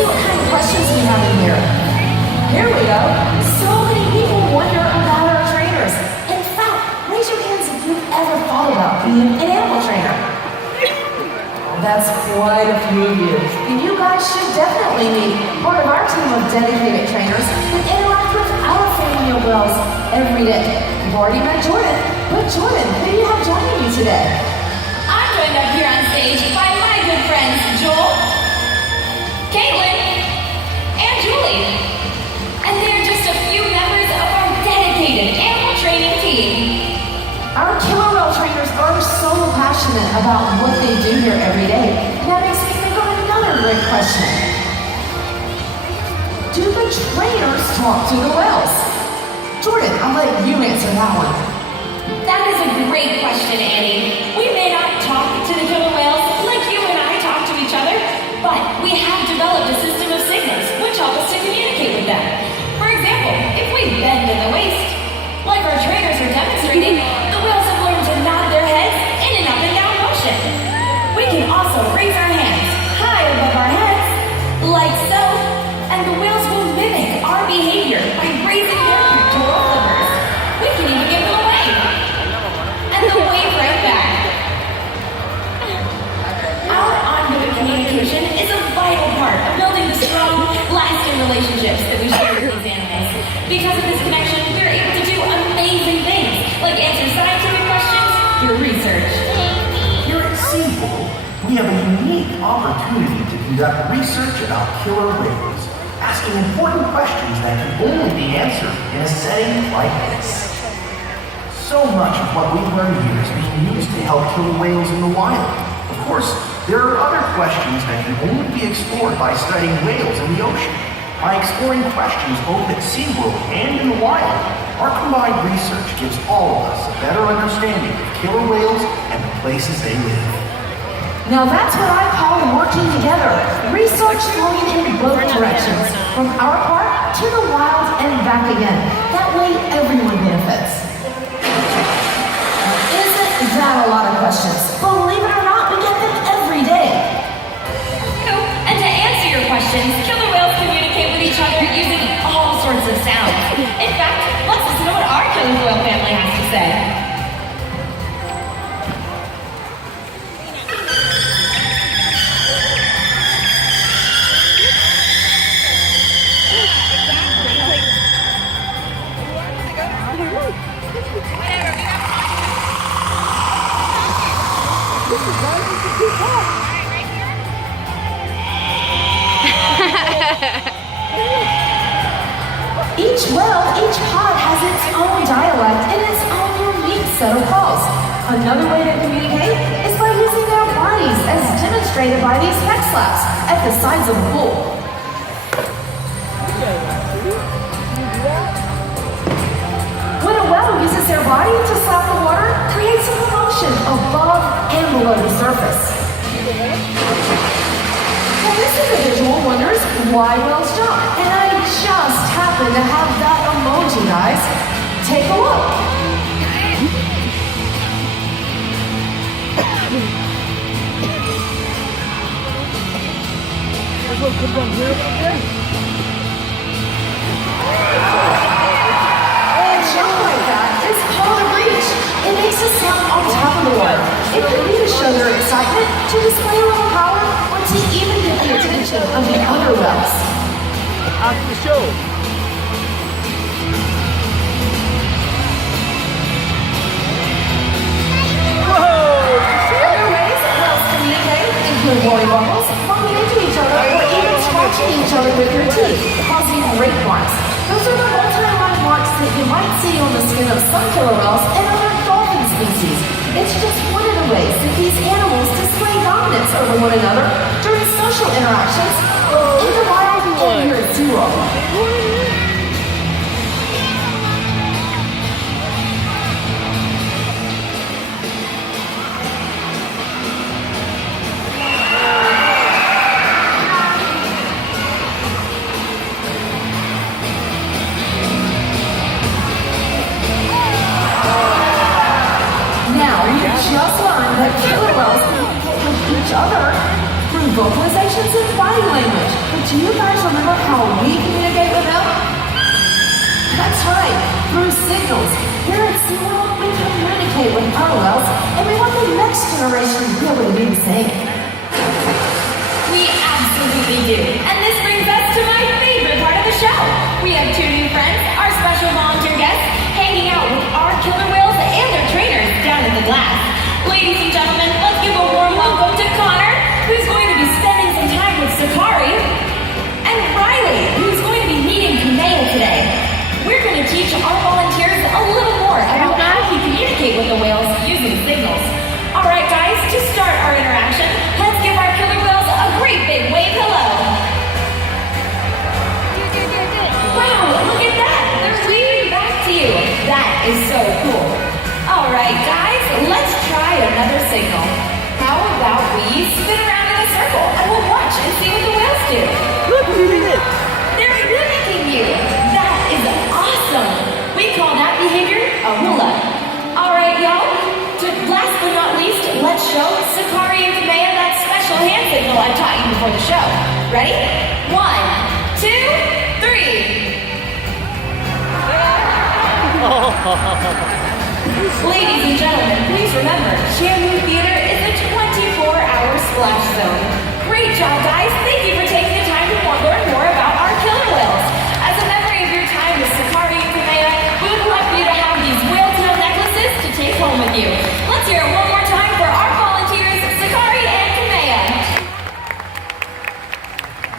see what kind of questions we have in here. Here we go. So many people wonder about our trainers. In fact, raise your hands if you've ever thought about being an animal trainer. That's quite a few of you. And you guys should definitely meet part of our team of dedicated trainers that interact with our family of whales every day. You've already met Jordan, but Jordan, who do you have joining you today? I'm joined up here on stage by my good friends Joel, Caitlin, and Julie. And they're just a few members of our dedicated animal training team. Our killer whale trainers are so passionate about what they do here every day. That makes me think of another great question. Do the trainers talk to the whales? Jordan, I'll let you answer that one. That is a great question, Annie. We may not talk to the killer whales like you and I talk to each other, but we have developed a system of signals which help us to communicate with them. For example, if we bend in the waist, like our trainers are demonstrating, the whales have learned to nod their heads in an up and down motion. We can also raise our hands high above our heads, like so, and the whales will mimic our behavior by raising their pectoral flippers. We can even give them a wave. And they'll wave right back. Our ongoing communication is a vital part of building the strong, lasting relationships that we share with these animals. Because of this connection, we're able to do amazing things, like answer scientific questions through research. Here at Seafood, we have a unique opportunity to conduct research about killer whales, asking important questions that can only be answered in a setting like this. So much of what we learn here is being used to help killer whales in the wild. Of course, there are other questions that can only be explored by studying whales in the ocean. By exploring questions both at SeaWorld and in the wild, our combined research gives all of us a better understanding of killer whales and the places they live. Now that's what I call working together. Research flowing in both directions, from our part to the wild and back again. That way everyone benefits. Isn't that a lot of questions? Believe it or not, we get them every day. And to answer your questions, killer whales communicate with each other using all sorts of sounds. In fact, let's listen to what our killer whale family has to say. Each whale, each pod has its own dialect and its own unique set of calls. Another way to communicate is by using their bodies, as demonstrated by these peck slaps at the sides of the pool. When a whale uses their body to slap the water, creates a commotion above and below the surface. Now this individual wonders why whales jump, and I just happen to have that emoji, guys. Take a look. A jump like that is called a breach. It makes a sound on top of the water. It could be to show their excitement, to display a little power, or to even get the attention of the other whales. After the show. Other ways that whales communicate include blowing bubbles, bumping into each other, or even scratching each other with their teeth, causing rake marks. Those are the multi-line marks that you might see on the skin of some killer whales and other dolphin species. It's just one of the ways that these animals display dominance over one another during social interactions in the wild and here at SeaWorld. Now, we just learned that killer whales communicate with each other through through vocalizations and body language. But do you guys remember how we communicate with them? That's right, through signals. Here at SeaWorld, we communicate with our whales, and we want the next generation to be able to do the same. We absolutely do. And this brings us to my favorite part of the show. We have two new friends, our special volunteer guests, hanging out with our killer whales and their trainers down in the glass. Ladies and gentlemen, let's give a warm welcome to Connor, who's going to be spending some time with Sakari, and Riley, who's going to be meeting Kamea today. We're going to teach our volunteers a little more about how to communicate with the whales using signals. All right, guys, to start our interaction, let's give our killer whales a great big wave hello. Wow, look at that. They're waving back to you. That is so cool. All right, guys, let's try another signal. How about we spin around in a circle and we'll watch and see what the whales do. Look, we did it. They're mimicking you. That is awesome. We call that behavior a hula. All right, y'all. Last but not least, let's show Sakari and Kamea that special hand signal I taught you before the show. Ready? 1, 2, 3. Ladies and gentlemen, please remember, Shamu Theater is a 24-hour splash zone. Great job, guys. Thank you for taking the time to learn more about our killer whales. As a memory of your time with Sakari and Kamea, we would love for you to have these whale tail necklaces to take home with you. Let's hear it one more time for our volunteers, Sakari and Kamea.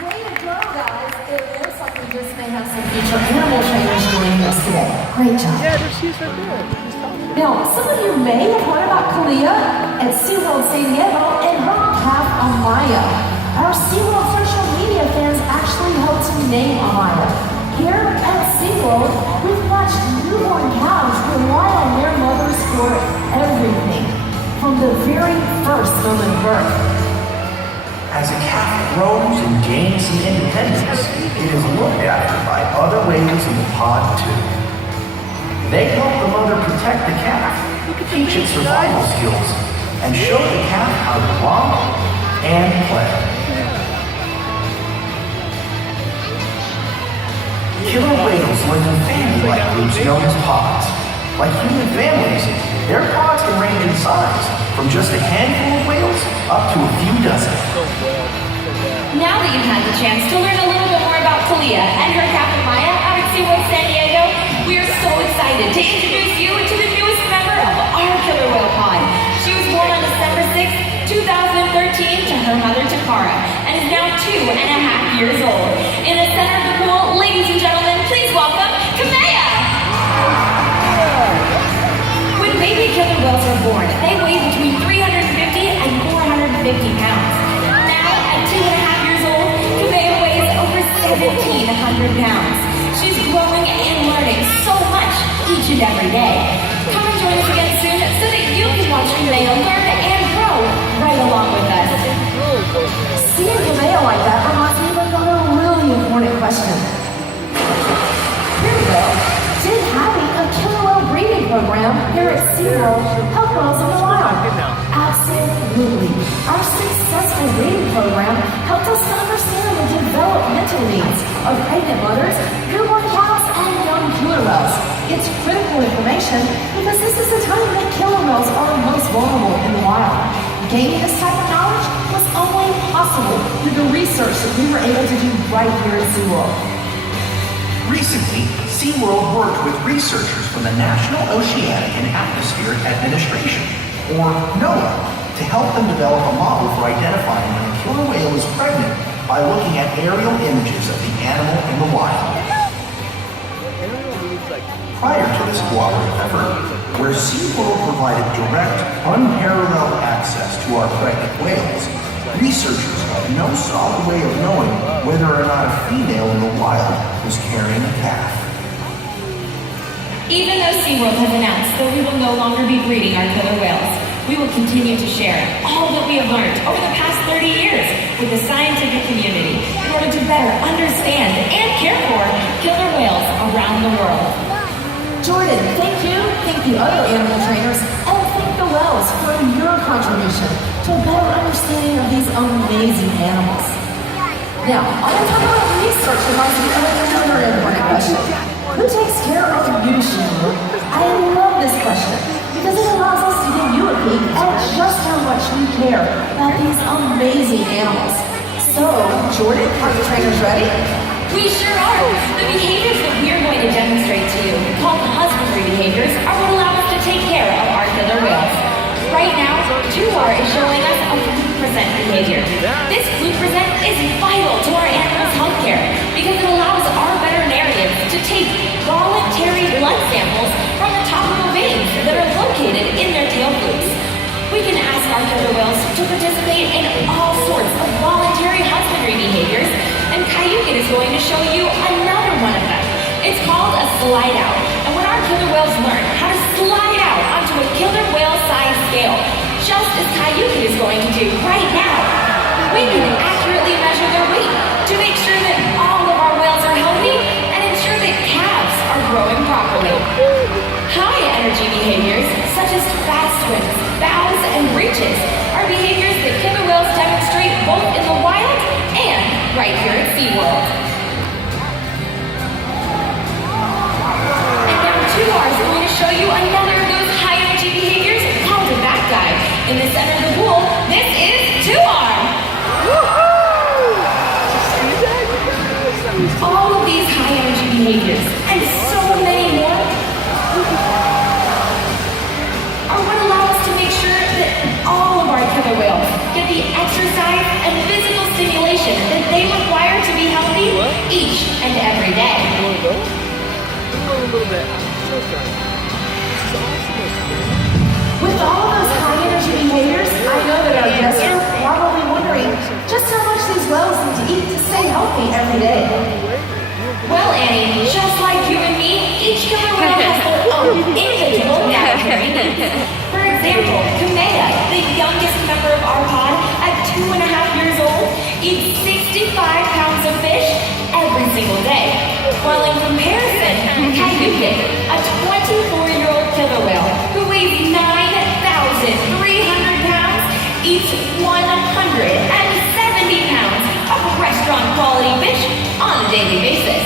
Way to go, guys. It looks like we just may have some future animal trainers joining us today. Great job. Yeah, there she is right there. She's talking. Now, some of you may have heard about Kalia at SeaWorld San Diego and her calf Amaya. Our SeaWorld social media fans actually helped to name Amaya. Here at SeaWorld, we've watched newborn cows rely on their mothers for everything, from the very first moment of birth. As a calf grows and gains some independence, it is looked after by other whales in the pod too. They help the mother protect the calf, teach it survival skills, and show the calf how to romp and play. Killer whales live in family-like groups known as pods. Like human families, their pods can range in size from just a handful of whales up to a few dozen. Now that you've had the chance to learn a little bit more about Kalia and her calf Amaya out at SeaWorld San Diego, we are so excited to introduce you to the newest member of our killer whale pod. She was born on December 6, 2013 to her mother Takara and is now 2.5 years old. In the center of the pool, ladies and gentlemen, please welcome Kamea! When baby killer whales are born, they weigh between 350 and 450 pounds. Now, at 2.5 years old, Kamea weighs over 1,700 pounds. She's growing and learning so much each and every day. Come and join us again soon so that you can watch Kamea learn and grow right along with us. Seeing Kamea like that reminds me of another really important question. Here we go. Did having a killer whale breeding program here at SeaWorld help whales in the wild? Absolutely. Our successful breeding program helped us to understand the developmental needs of pregnant mothers, newborn cows, and young killer whales. It's critical information because this is the time that killer whales are most vulnerable in the wild. Gaining this type of knowledge was only possible through the research that we were able to do right here at SeaWorld. Recently, SeaWorld worked with researchers from the National Oceanic and Atmospheric Administration, or NOAA, to help them develop a model for identifying when a killer whale is pregnant by looking at aerial images of the animal in the wild. Prior to this cooperative effort, where SeaWorld provided direct, unparalleled access to our pregnant whales, researchers had no solid way of knowing whether or not a female in the wild was carrying a calf. Even though SeaWorld has announced that we will no longer be breeding our killer whales, we will continue to share all that we have learned over the past 30 years with the scientific community in order to better understand and care for killer whales around the world. Jordan, thank you, thank the other animal trainers, and thank the whales for your contribution. to a better understanding of these amazing animals. Now, I want to talk about research reminds me of another important question. Who takes care of you, Shannon? I love this question because it allows us to give you a peek at just how much we care about these amazing animals. So, Jordan, are the trainers ready? We sure are. The behaviors that we are going to demonstrate to you, called husbandry behaviors, are what allow us to take care of our killer whales. Right now, Tuar is showing us a flute present behavior. This flute present is vital to our animals' health care because it allows our veterinarians to take voluntary blood samples from the topical veins that are located in their tail flutes. We can ask our killer whales to participate in all sorts of voluntary husbandry behaviors, and Kayukin is going to show you another one of them. It's called a slide out, and when our killer whales learn how to slide out onto a killer whale size scale, just as Kayukin is going to do right now, we can accurately measure their weight to make sure that all of our whales are healthy and ensure that calves are growing properly. High energy behaviors, such as fast swims, bows, and breaches, are behaviors that killer whales demonstrate both in the wild and right here at SeaWorld. And now Tuar is going to show you another of those high energy behaviors called a back dive. In the center of the pool, this is Tuar. All of these high energy behaviors and so many more are what allow us to make sure that all of our killer whales get the exercise and physical stimulation that they require to be healthy each and every day. You want to go? Go a little bit. So fun. This is awesome. With all of those high energy behaviors, I know that our guests are probably wondering just how much these whales need to eat to stay healthy every day. Well, Annie, just like you and me, each killer whale has their own individual dietary needs. For example, Kamea, the youngest member of our pod, at 2.5 years old, eats 65 pounds of fish every single day. While in comparison, Kayukin, a 24-year-old killer whale who weighs 9,300 pounds, eats 170 pounds of restaurant-quality fish on a daily basis.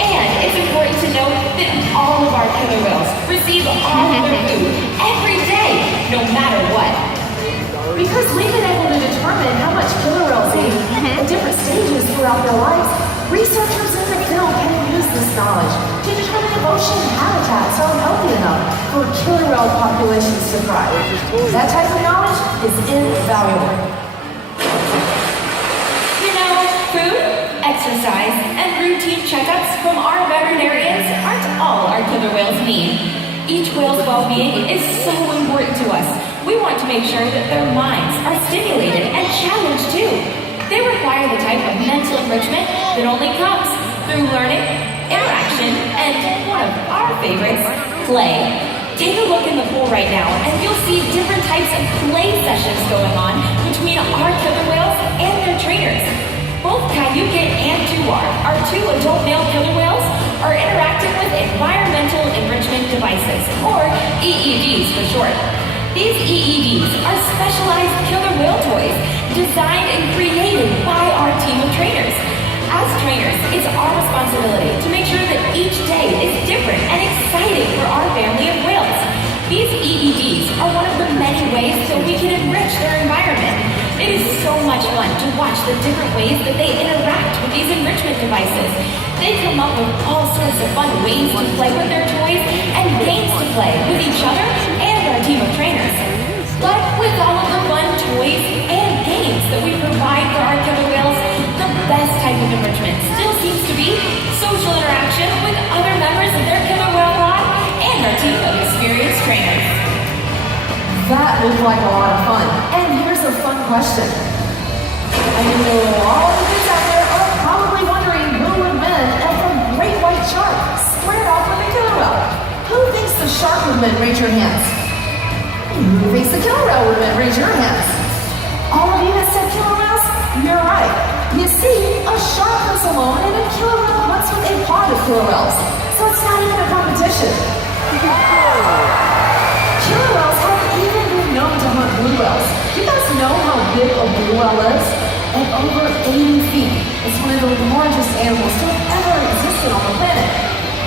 And it's important to note that all of our killer whales receive all of their food every day, no matter what. Because we've been able to determine how much killer whales eat at different stages throughout their lives, researchers in the field can use this knowledge to determine if ocean habitats are healthy enough for killer whale populations to thrive. That type of knowledge is invaluable. You know, food, exercise, and routine checkups from our veterinarians aren't all our killer whales need. Each whale's well-being is so important to us. We want to make sure that their minds are stimulated and challenged too. They require the type of mental enrichment that only comes through learning, interaction, and one of our favorites, play. Take a look in the pool right now and you'll see different types of play sessions going on between our killer whales and their trainers. Both Kayukin and Tuar, our two adult male killer whales, are interacting with environmental enrichment devices, or EEDs for short. These EEDs are specialized killer whale toys designed and created by our team of trainers. As trainers, it's our responsibility to make sure that each day is different and exciting for our family of whales. These EEDs are one of the many ways that we can enrich their environment. It is so much fun to watch the different ways that they interact with these enrichment devices. They come up with all sorts of fun ways to play with their toys and games to play with each other and our team of trainers. But with all of the fun toys and games that we provide for our killer whales, the best type of enrichment still seems to be social interaction with other members of their killer whale pod and our team of experienced trainers. That looked like a lot of fun. And here's a fun question. I know all of you out there are probably wondering who would win if a great white shark squared off with a killer whale. Who thinks the shark would win? Raise your hands. Who thinks the killer whale would win? Raise your hands. All of you that said killer whales, you're right. You see, a shark hunts alone and a killer whale hunts with a pod of killer whales. So it's not even a competition. Killer whales have even been known to hunt blue whales. Do you guys know one of the largest animals to have ever existed on the planet.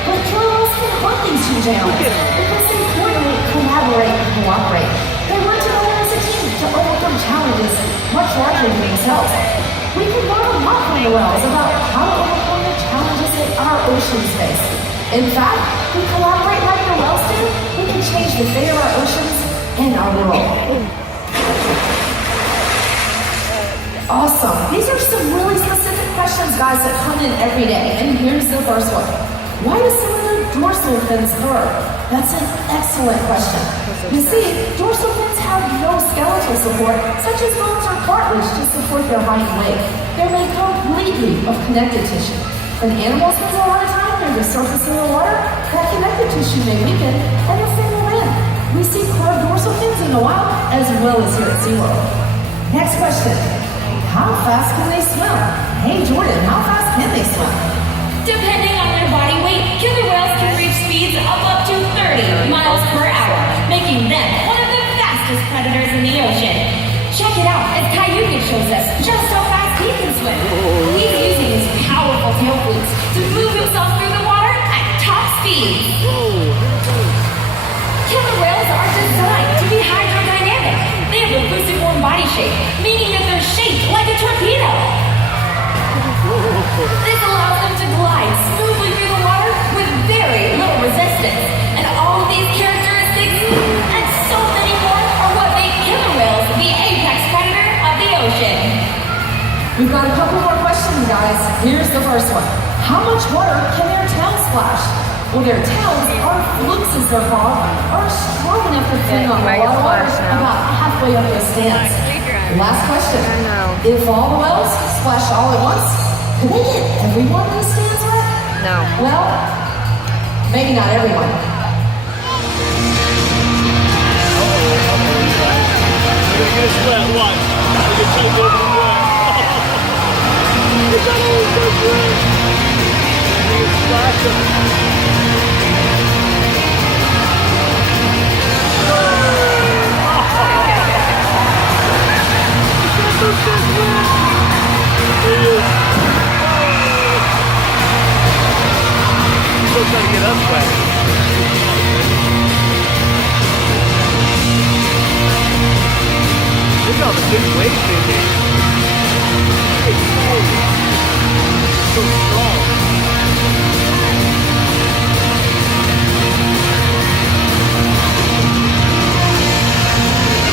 But killer whales can hunt these huge animals because they coordinate, collaborate, and cooperate. They work together as a team to overcome challenges much larger than themselves. We can learn a lot from the whales about how to overcome the challenges that our oceans face. In fact, we collaborate like the whales do. We can change the fate of our oceans and our world. Awesome. These are some really specific questions, guys, that come in every day. And here's the first one. Why do some of the dorsal fins curve? That's an excellent question. You see, dorsal fins have no skeletal support, such as bones or cartilage, to support their height and weight. They're made completely of connective tissue. When animals spend a lot of time near the surface of the water, that connective tissue may weaken and the fin will land. We see curved dorsal fins in the wild as well as here at SeaWorld. Next question. How fast can they swim? Hey Jordan, how fast can they swim? Depending on their body weight, killer whales can reach speeds of up to 30 miles per hour, making them one of the fastest predators in the ocean. Check it out as Cayuga shows us just how fast he can swim. He's using his powerful tail flukes to move himself through the water at top speed. Killer whales are designed to be hydrodynamic. They have a fusiform body shape, meaning that they're shaped like a torpedo. This allows them to glide smoothly through the water with very little resistance. And all of these characteristics and so many more are what make killer whales the apex predator of the ocean. We've got a couple more questions, guys. Here's the first one. How much water can their tails splash? Well, their tails, or flukes as they're called, are strong enough to fling on a lot of water about halfway up their stance. Last question. If all the whales splash all at once, could they get everyone in the stands wet? No. Well, maybe not everyone. You're gonna get us wet, watch. We're gonna take over the wet. It's not always so good. We're gonna splash them. Still trying to get us wet. Look at all the big waves they made. It's so strong.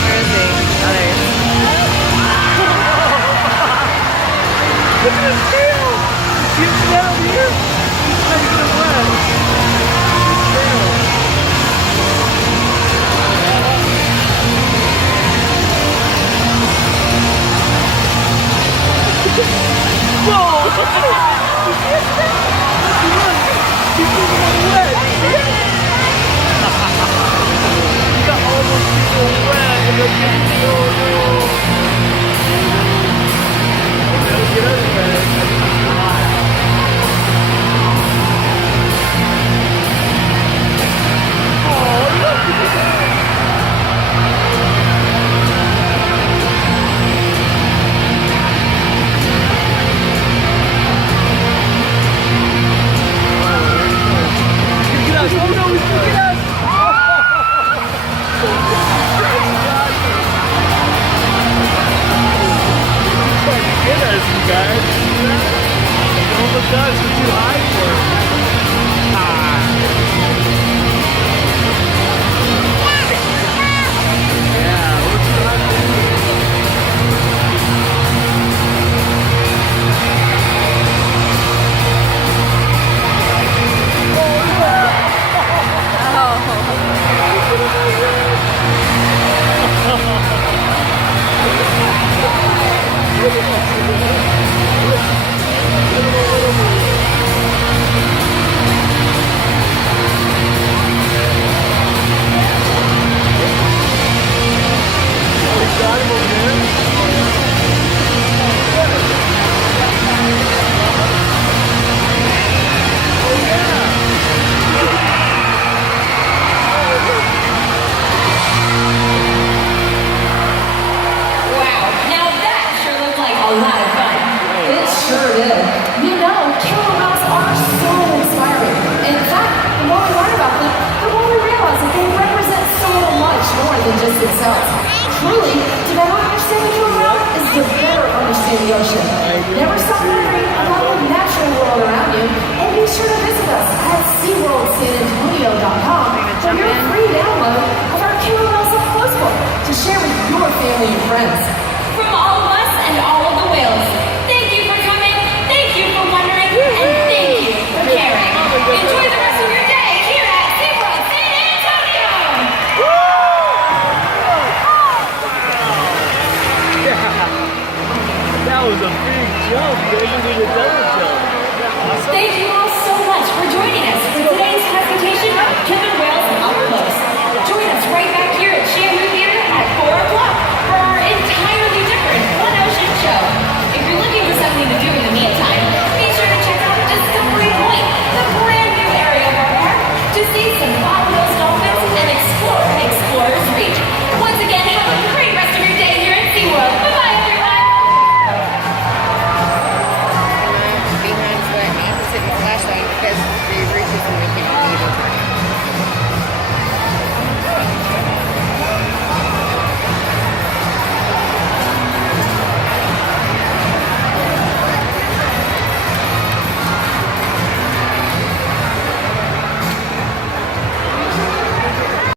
Where is he? Others. Look at his tail! You see that over here? He's trying to get it wet. His tail. Whoa! Look at it! You see his tail? Look! He's moving on wet! See it? He got all those people wet and they're getting so no. Get us wet. Guys, it almost does. We're too high.